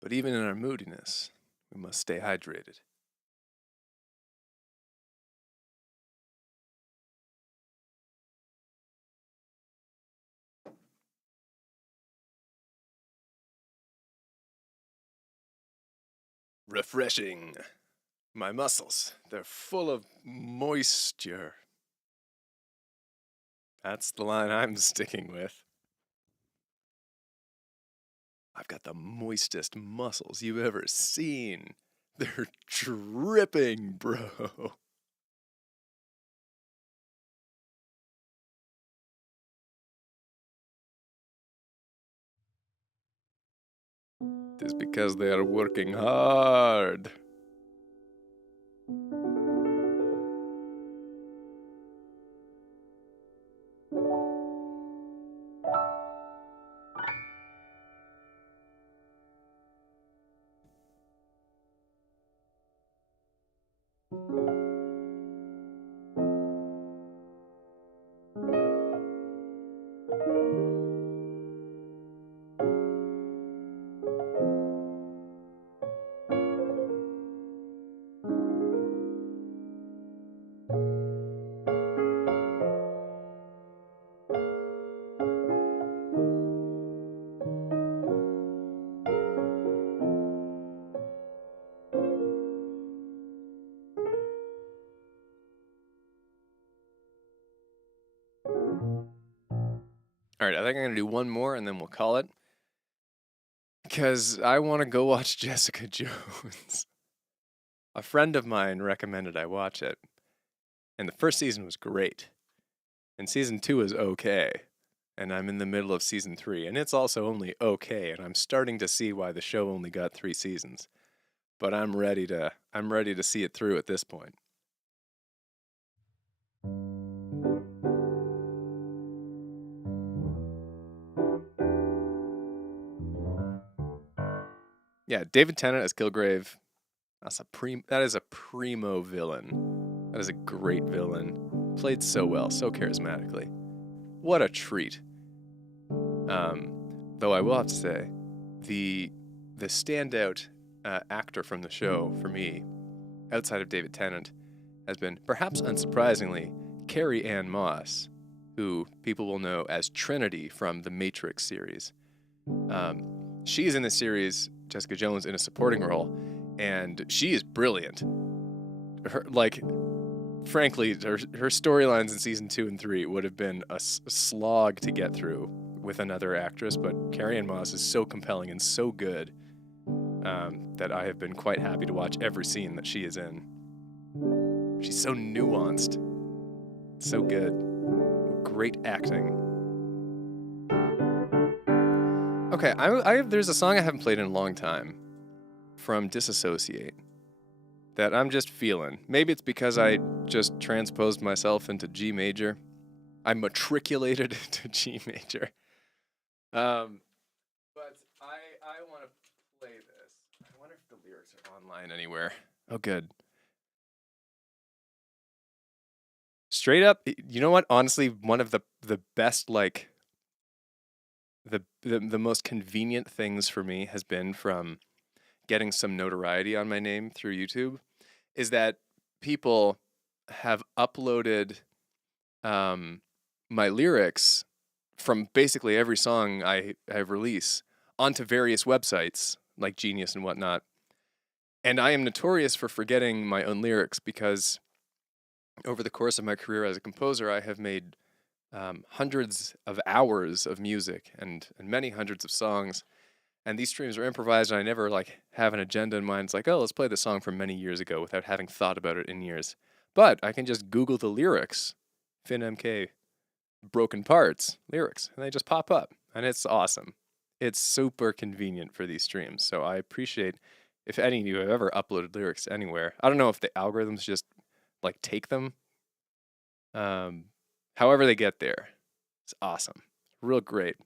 But even in our moodiness, we must stay hydrated. Refreshing. My muscles, they're full of moisture. That's the line I'm sticking with. I've got the moistest muscles you've ever seen. They're dripping, bro. It's because they are working hard. All right, I think I'm going to do one more and then we'll call it. Because I want to go watch Jessica Jones. A friend of mine recommended I watch it. And the first season was great. And season 2 is okay. And I'm in the middle of season 3. And it's also only okay. And I'm starting to see why the show only got 3 seasons. But I'm ready to see it through at this point. Yeah, David Tennant as Kilgrave. That is a primo villain. That is a great villain. Played so well, so charismatically. What a treat. Though I will have to say, the standout actor from the show for me, outside of David Tennant, has been, perhaps unsurprisingly, Carrie-Anne Moss, who people will know as Trinity from the Matrix series. She's in the series, Jessica Jones, in a supporting role, and she is brilliant. Frankly, her storylines in season 2 and 3 would have been a slog to get through with another actress, but Carrie-Anne Moss is so compelling and so good that I have been quite happy to watch every scene that she is in. She's so nuanced, so good, great acting. Okay, there's a song I haven't played in a long time from Disassociate that I'm just feeling. Maybe it's because I just transposed myself into G major. I matriculated into G major. But I want to play this. I wonder if the lyrics are online anywhere. Oh, good. Straight up, you know what? Honestly, one of the best, like, the most convenient things for me has been from getting some notoriety on my name through YouTube is that people have uploaded my lyrics from basically every song I release onto various websites like Genius and whatnot. And I am notorious for forgetting my own lyrics because over the course of my career as a composer, I have made hundreds of hours of music and many hundreds of songs. And these streams are improvised, and I never like have an agenda in mind. It's like, oh, let's play the song from many years ago without having thought about it in years. But I can just Google the lyrics, FinMK broken parts lyrics, and they just pop up, and it's awesome. It's super convenient for these streams. So I appreciate if any of you have ever uploaded lyrics anywhere. I don't know if the algorithms just like take them. However they get there, it's awesome. Real great.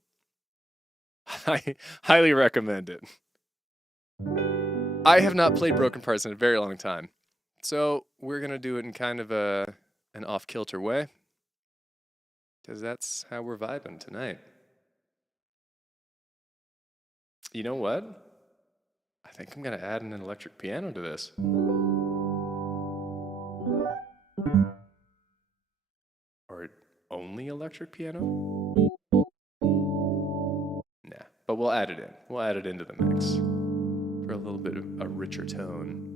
I highly recommend it. I have not played Broken Parts in a very long time, so we're gonna do it in kind of an off-kilter way, because that's how we're vibing tonight. You know what? I think I'm gonna add an electric piano to this. Or only electric piano? Nah, but we'll add it in. We'll add it into the mix for a little bit of a richer tone.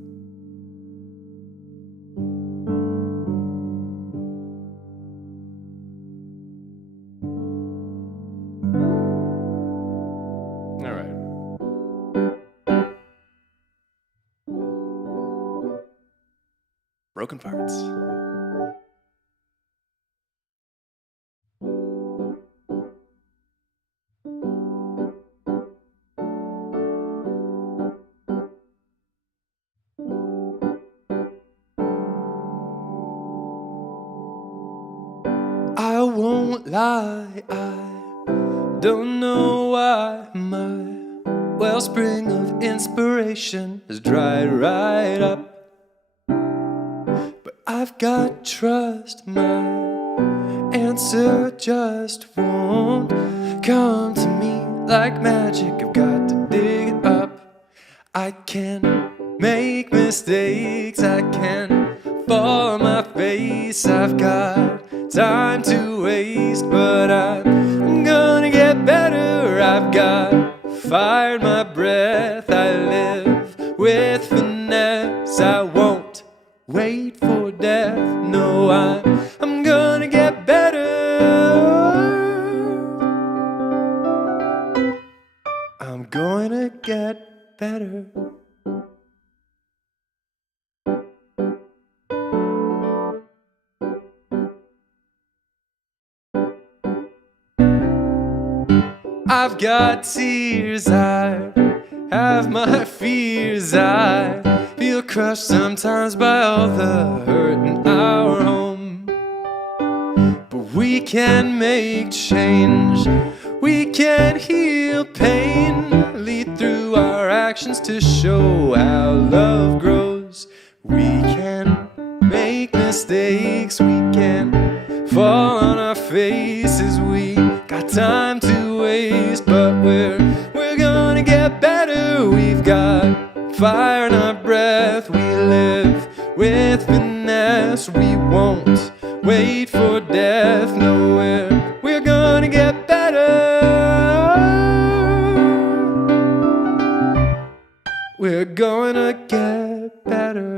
All right. Broken Parts. I won't lie, I don't know why my wellspring of inspiration has dried right up. But I've got trust, my answer just won't come to me like magic. I've got to dig it up. I can make mistakes, I can fall on my face. I've got time to waste, but I'm gonna get better. I've got fire in my breath, I live with finesse. I won't wait for death, no, I'm gonna get better. I'm gonna get better. I've got tears, I have my fears, I feel crushed sometimes by all the hurt in our home. But we can make change, we can heal pain, lead through our actions to show how love grows. We can make mistakes, we can fall on our faces, we got time to waste, but we're gonna get better. We've got fire in our breath, we live with finesse. We won't wait for death, no, we're gonna get better. We're gonna get better.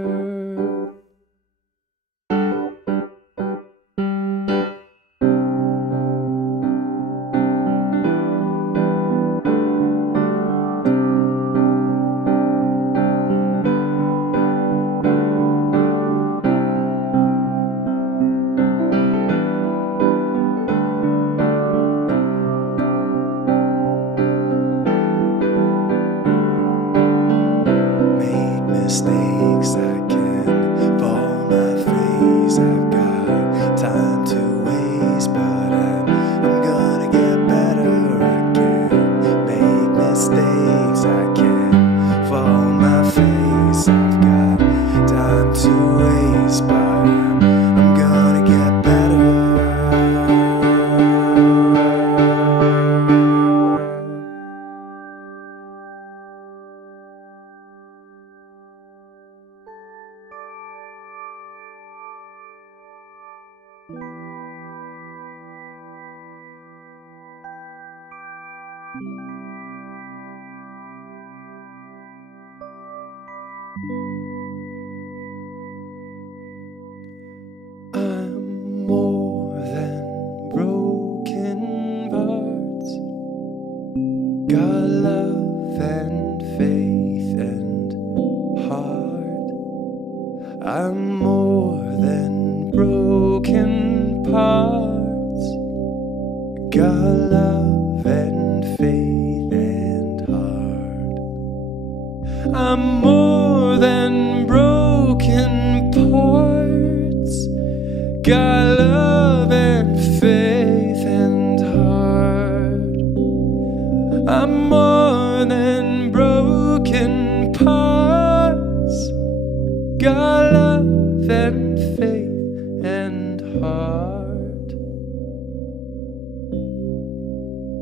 I'm more than broken parts. Got love and faith and heart. I'm more than broken parts. Got love and faith and heart. I'm more than broken parts. Got love and faith and heart. I'm more than broken parts. Got love and faith and heart.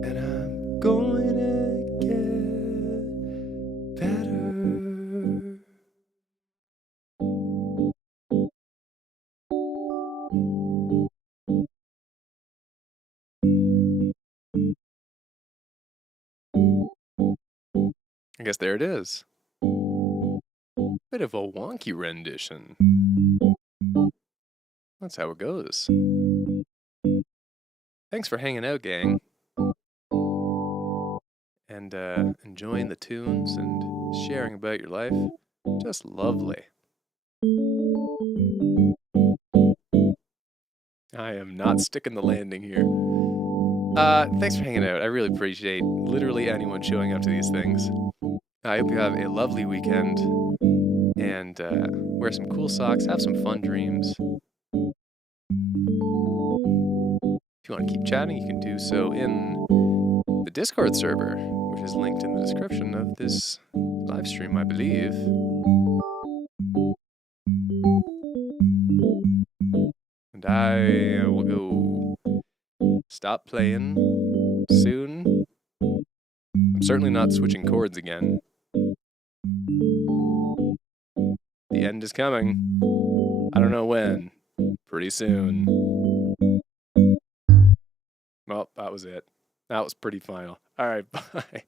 And I'm going to get better. I guess there it is. Bit of a wonky rendition. That's how it goes. Thanks for hanging out, gang. And enjoying the tunes and sharing about your life. Just lovely. I am not sticking the landing here. Thanks for hanging out. I really appreciate literally anyone showing up to these things. I hope you have a lovely weekend and wear some cool socks, have some fun dreams. If you want to keep chatting, you can do so in the Discord server, which is linked in the description of this live stream, I believe. And I will go stop playing soon. I'm certainly not switching chords again. The end is coming. I don't know when. Pretty soon. Well, that was it. That was pretty final. All right, bye.